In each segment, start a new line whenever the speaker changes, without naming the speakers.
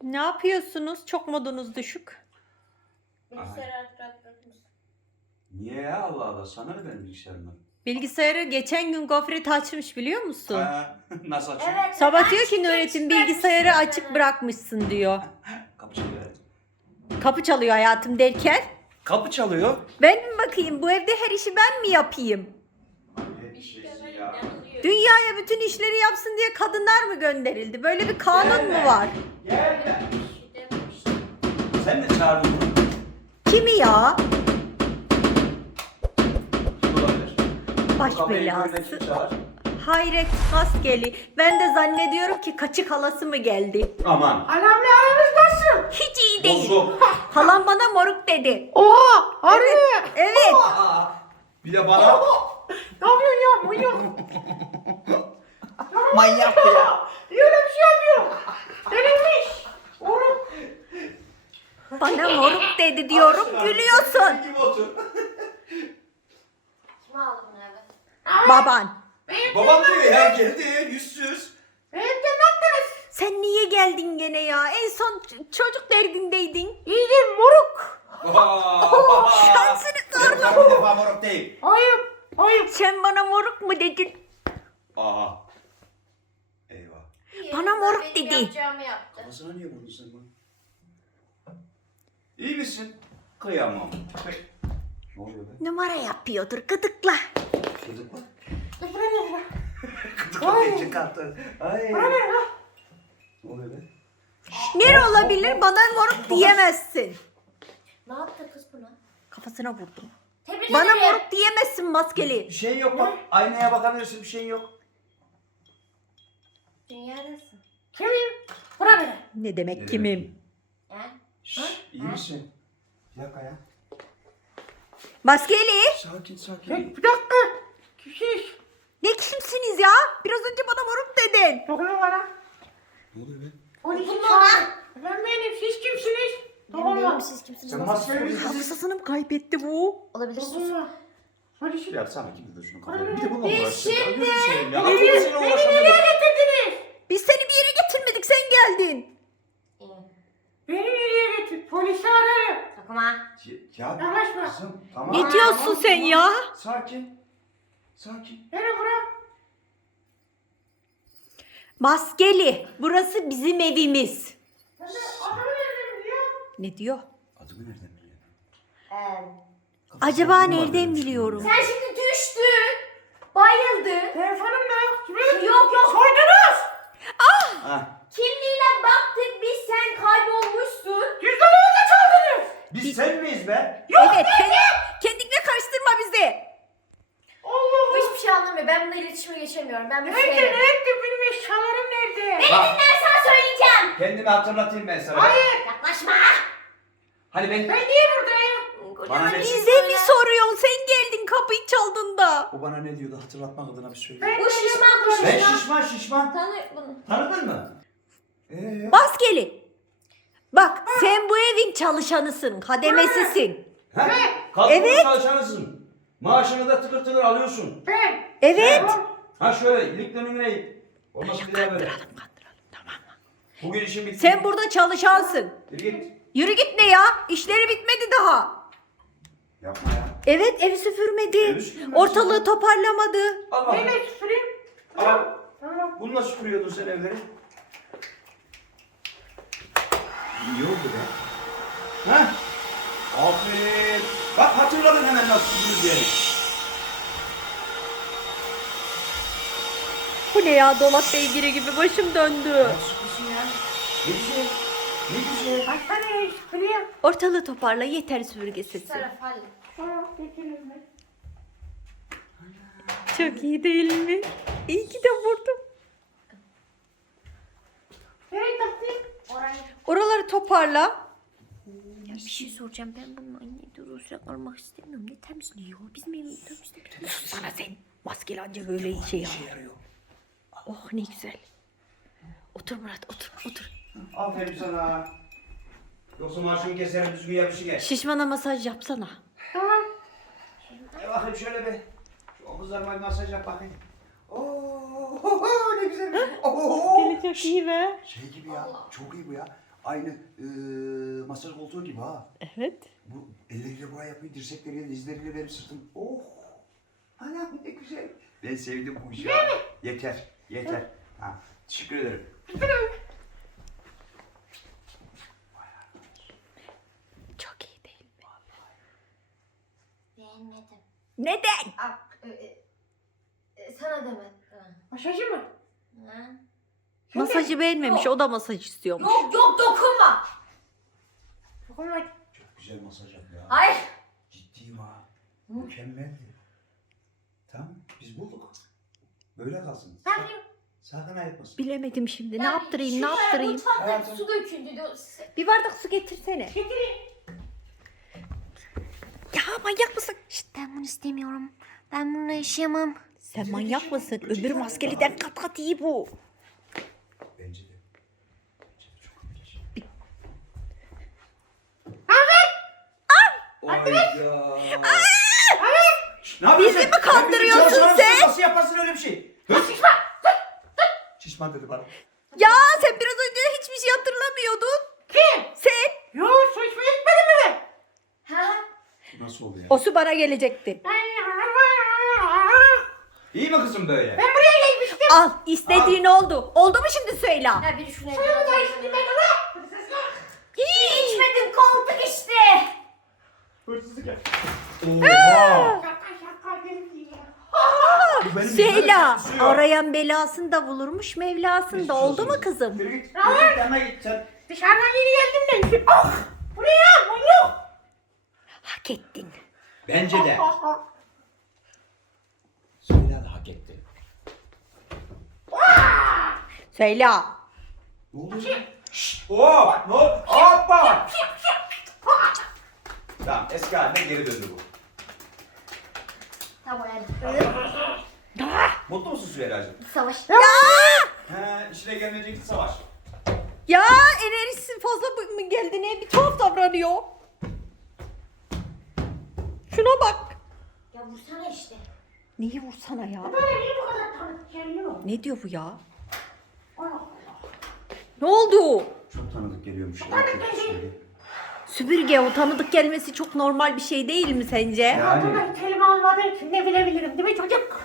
Ne yapıyorsunuz? Çok modunuz düşük.
Bilgisayarı artık rahat bırakır mısın?
Niye ya, Allah Allah, sana ne benim bilgisayarımdan?
Bilgisayarı geçen gün Gofret açmış biliyor musun?
Ha, nasıl açıyor?
Evet.
Sabah
ben
diyor ki
geç
Nurettin
bırakmışsın
bilgisayarı
beni.
açık bırakmışsın diyor.
Kapı çalıyor.
Kapı çalıyor hayatım derken.
Kapı çalıyor.
Ben mi bakayım bu evde her işi ben mi yapayım?
Ne
İşte
işesi
böyle
ya?
yanılıyor.
Dünyaya bütün işleri yapsın diye kadınlar mı gönderildi? Böyle bir kanun mu var?
Gel.
Dememiş.
Sen mi çağırdın bunu?
Kimi ya?
Kim olabilir?
Baş
Bu kapıyı
belası.
böyle kim çalar?
Hayret maskeli. Ben de zannediyorum ki kaçık halası mı geldi?
Aman.
Anamla aramız nasıl?
Hiç iyi değil.
Bozuk.
Halam bana moruk dedi.
Oha! Harbi mi?
Evet.
Aa, bir de bana.
Ne yapıyorsun ya? Manyak.
Manyak ya.
Niye öyle bir şey yapıyor? Denilmiş. Oğlum.
Bana moruk dedi diyorum gülüyorsun.
Gibi otur.
Kim aldı bunu eve?
Baban.
Babam diyor ya, geldi yüzsüz.
Evde ne yaptınız?
Sen niye geldin gene ya? En son çocuk derdindeydin.
İyidir moruk.
Şansını zorla.
Ben bir defa moruk değil.
Ayıp. Ayıp.
Sen bana moruk mu dedin?
Aa. Eyvah.
Bana moruk
Benim
dedi.
yapacağımı yaptı.
Kafasına niye vurdun sen bana? İyi misin? Kıyamam. Ne oluyor be?
Numara yapıyordur gıdıkla.
Çocuk var.
Bırak ya.
Kafayı çıkarttı. Ay.
Bırak ya.
Ne oluyor be?
Nere olabilir? Bana moruk diyemezsin.
Ne yaptı kız buna?
Kafasına vurdum.
Tebrik
Bana
ederim.
moruk diyemezsin maskeli.
Bir şeyin yok bak. Aynaya bakabilirsin, bir şeyin yok.
Dünyadasın.
Kimim? Bırak ya.
Ne demek
Ne
kimim?
Ha?
Şşş, iyi misin? Bir dakika ya.
Maskeli.
Sakin sakin.
Bir dakika. Kimsiniz?
Ne kimsiniz ya? Biraz önce bana moruk dedin.
Dokunma bana.
Ne oluyor be?
Polisi
Dokunma
çağır. Ben benim. Siz kimsiniz? Dokunma.
Siz kimsiniz?
Sen
Nasıl
maskeli
soruyorsun?
misin?
Hafızasını mı kaybetti bu?
Olabilir sus.
Dokunma. Polisi.
Ya sana kim dedi şunu kafaya? Bir de bununla
Biz
uğraştık.
şimdi-
Gözünü seveyim ya.
Beni
Aklınızla
nereye
uğraşamıyorum.
getirdiniz?
Biz seni bir yere getirmedik sen geldin.
Beni nereye getir? Polisi ararım.
Dokunma.
Ya
Yaklaşma.
kızım tamam.
Ne diyorsun sen ya?
Sakin. Sakin.
Beni bırak.
Maskeli. Burası bizim evimiz.
Ben de adamı nereden biliyor?
Ne diyor?
Adımı nereden biliyorsun?
Acaba
Kafasına vurma
nereden
dedim
biliyorum?
şimdi.
Sen şimdi düştün. Bayıldın.
Telefonum da yok. Kime?
Yok yok.
Soydunuz.
Ha.
Kimliğine baktık biz sen kaybolmuşsun.
Cüzdanımı da çaldınız.
Biz sen miyiz be?
Evet. Kendinle karıştırma bizi.
Bu
Allah'ım.
hiçbir şey anlamıyor. Ben bununla iletişime geçemiyorum. Ben bunu
Nerede?
sevmedim.
Nerede? Benim eşyalarım nerede?
Bak,
Ben sana söyleyeceğim.
kendimi hatırlatayım ben sana.
Hayır.
Yaklaşma.
Hani ben...
Ben niye buradayım?
Bana ne?
Bize mi soruyorsun? Sen geldin kapıyı çaldın da.
O bana ne diyordu, hatırlatmak adına bir söyle.
Ben
Bu şişman
Ben
konuşma.
şişman.
Tanı bunu.
Tanıdın mı?
Maskeli. Bak sen bu evin çalışanısın. Kademesisin.
Ha? Kalkın
Evet.
çalışanısın. Maaşını da tıkır tıkır alıyorsun.
Ben.
Evet.
Ha şöyle, ilik dönümüne eğil. Olmasın bir daha böyle.
Kandıralım tamam mı?
Bugün işin bitti.
Sen burada çalışansın.
Yürü git.
Yürü git ne ya? İşleri bitmedi daha.
Yapma ya.
Evet evi süpürmedi.
Evi süpürmedi.
Ortalığı toparlamadı.
Allah.
Neyle süpüreyim?
Al.
Tamam.
Bununla süpürüyordun sen evleri. İyi oldu be. Ha? Aferin. Bak hatırladın hemen nasıl süpürürüz yani.
Bu ne ya dolap beygiri gibi başım döndü.
Ya süpürsün ya. Ne güzel. Ne güzel.
Kaç tane süpüreyim?
Ortalığı toparla yeter süpürgesi.
Taraf halle.
Tamam. Getirin ben.
Çok iyi değil mi? İyi ki de vurdum.
Nereye taktın?
Orayı.
Oraları toparla.
Ya bir şey soracağım. Ben bunun anne durursa kalmak istemiyorum. Ne temizliyor? Bizim evimiz temizliyor.
Sana sen. Maskeli anca böyle şey yap.
İşe yarıyor.
Oh ne güzel. Otur Murat otur otur.
Aferin sana. Yoksa maaşını keserim, düzgün yap işi gel.
Şişmana masaj yapsana.
Tamam.
Gel bakayım şöyle bir. Şu omuzlarıma bir masaj yap bakayım. Oo, ne güzel. Oo.
Çok iyi be.
Şey gibi ya, çok iyi bu ya. Aynı masaj koltuğu gibi ha.
Evet.
Bu elleriyle buraya yapıyor, dirsekleriyle, dizleriyle benim sırtım. Oh! Anam ne güzel. Ben sevdim bu işi. Yeter, yeter. Ha, teşekkür ederim.
Çok iyi değil mi?
Beğenmedim.
Neden?
Sana demedim.
Masajı mı?
Ha?
Masajı beğenmemiş. O da masaj istiyormuş.
Yok dokunma.
Dokunma.
Çok güzel masaj yaptı ya.
Hayır.
Ciddiyim ha. Mükemmeldi. Tamam, biz bulduk. Böyle kalsın.
Ne yapayım?
Sakın ayıpmasın.
Bilemedim şimdi. Ne yaptırayım, ne yaptırayım?
Mutfakta
Hayatım.
su döküldü.
Bir bardak su getirsene.
Getireyim.
Ya manyak mısın?
Şşt, ben bunu istemiyorum. Ben bununla yaşayamam.
Sen manyak mısın? Öbür maskeliden kat kat iyi bu.
Bence de. Bence de çok iyi. Hayda. Ne yapıyorsun?
Bizi mi kandırıyorsun
Çalışanın
sen?
Nasıl yaparsın öyle bir şey? Şişman dedi bana.
Ya sen biraz önce hiçbir şey hatırlamıyordun.
Kim?
Sen.
Yok su içmeye gitmedim mi?
Ha?
Nasıl oldu ya?
O su bana gelecekti.
İyi mi kızım böyle?
Ben buraya gelmiştim.
Al istediğin oldu. Oldu mu şimdi söyle?
Ya bir şuna
Sana da içtim ben ama.
İçmedim koltuk işte.
Hırsızlık yap. Oha!
Şaka şaka dedim ya.
Bu benim
Süheyla
yüzüme tutuyor.
arayan belasını da bulurmuş Mevlasını da oldu mu kızım?
Yürü git. Yürü git yanına git sen.
Dışarıdan yeni geldim de. Ah! Bu ne ya? Manyak.
Hak ettin.
Bence de.
Ah, ah.
Süheyla da hak etti.
Söyle.
Ne oldu? Şşş! Hop! Ne oldu? Hoppa! Tamam eski haline geri döndü bu.
Tamam hadi.
Mutlu musun Süheyla'cığım?
Savaş.
He, işine gelmeyecek savaş.
Ya enerjisi fazla mı geldi ne? Bir tuhaf davranıyor. Şuna bak.
Ya vursana işte.
Neyi vursana ya?
Böyle niye bu kadar tanıdık geliyor?
Ne diyor bu ya?
Allah.
Ne oldu?
Çok tanıdık geliyormuş. Ya,
Tanıdık
çok
geliyor.
güzel.
Süpürge o tanıdık gelmesi çok normal bir şey değil mi sence?
Yani.
Kadınlar kelime almadığı için ne bilebilirim değil mi çocuk?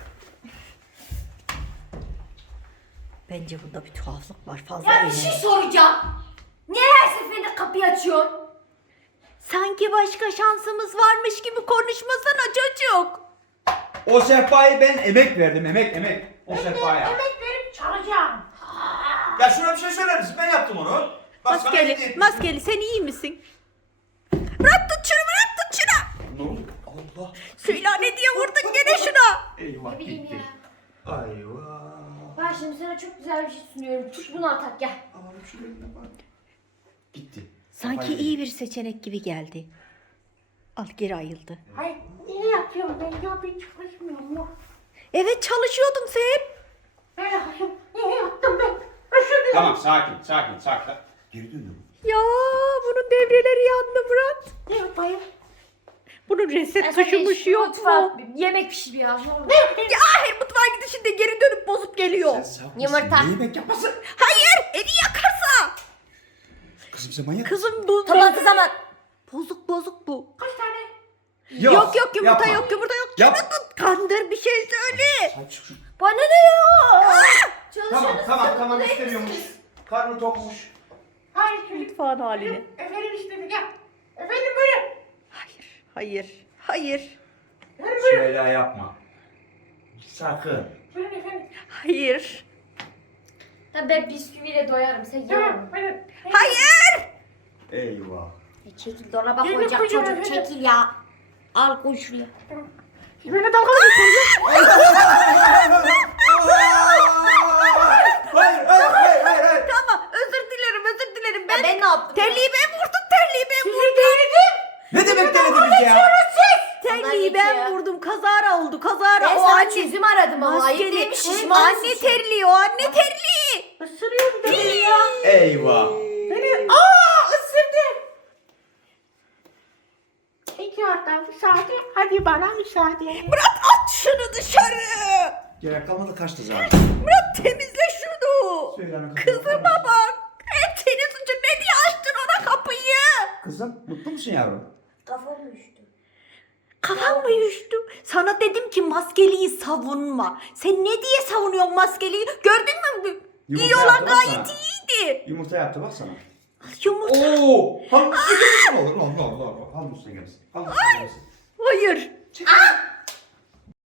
Bence bunda bir tuhaflık var fazla
Ya bir şey soracağım. Niye her seferinde kapıyı açıyorsun?
Sanki başka şansımız varmış gibi konuşmasana çocuk.
O sehpayı ben emek verdim, emek. O sehpaya.
Emek verip çalacağım.
Ya şuna bir şey söyler misin? Ben yaptım onu. Bak, sana hediye
Maskeli,
ettim.
maskeli sen iyi misin? Murat tut şunu, Murat tut şunu.
Ne oldu? Allah.
Söyle ne diye vurdun gene şuna.
Eyvah
Ne bileyim
gitti.
ya.
Ayvah.
Ben şimdi sana çok güzel bir şey sunuyorum. Tut bunu atak gel.
Alalım şunu eline bak. Gitti.
Sanki
Kafayı
iyi
yedi.
bir seçenek gibi geldi. Al geri ayıldı.
Hayır niye yapıyorum ben ya ben çalışmıyorum ya.
Evet çalışıyordun sen.
Ben yapıyorum. Niye yaptım ben? Özür dilerim.
Tamam sakin. Geri döndü bu.
Ya bunun devreleri yandı Murat.
Ne yapayım?
Bunun
Ben
reset
sana
tuşu
işte
muşu yok
mutfağa
mu?
yemek pişiriyor. Ne olur.
Ya her mutfağa gidişinde geri dönüp bozup geliyor.
Sen saf mısın?
Yumurta.
Ne yemek yapmasın?
Hayır eli yakarsa.
Kızım sen manyak
Kızım bu
Toplantı zaman.
bozuk bu.
Kaç tane?
Yok yumurta
yapma.
yok yumurta yok.
Yap.
Kandır bir şey söyle.
Saç şu.
Bana ne ya?
Tamam istemiyormuş. Karnı tokmuş.
Hayır çocuk.
Mutfağın halini.
Efendim istedi gel. Efendim buyurun.
Hayır.
Efendim buyurun.
Süheyla yapma. Sakın.
Buyurun efendim.
Hayır.
Tabii ben bisküviyle doyarım. Sen
Tamam
yemem.
buyurun.
Hayır.
Eyvah.
Ya çekil dolaba
Yemek
koyacak
koyacağım,
çocuk.
efendim.
Çekil ya. Al koy şuraya.
Benimle dalga mı geçiyorsun?
Hayır.
Tamam özür dilerim ben.
Ya ben ne yaptım?
Terliği ben vurdum terliği ben
Sizi
vurdum.
denedim.
Ne demek denediniz ya?
Terliği
Ondan
ben
geçiyor.
vurdum kazara oldu kazara.
Ben
o
sana
anne.
çözüm aradım ama ayıp
Maskeli.
değil mi şişman
Anne terliği o anne terliği.
Isırıyor bir de beni ya.
Eyvah.
Beni ısırdı. 2 hatta müsaade. Hadi bana müsaade.
Murat at şunu dışarı.
Gerek kalmadı kaçtı zaten.
Murat temizle şunu.
Süheyla'nın
Kızıma bak. Hep senin suçun ne diye açtın
musun yavrum?
Kafam uyuştu.
Kafan mı uyuştu? Sana dedim ki maskeliyi savunma. Sen ne diye savunuyorsun maskeliyi? Gördün mü?
Yumurta
Yiyorlar
yaptı, bak
gayet
sana.
iyiydi.
Yumurta yaptı bak sana.
Yumurta.
Oo! Hamur üstüne gelmesin. Olur. Allah Allah. Hamur üstüne gelmesin. Hamur üstüne gelmesin.
Hayır.
Çekil.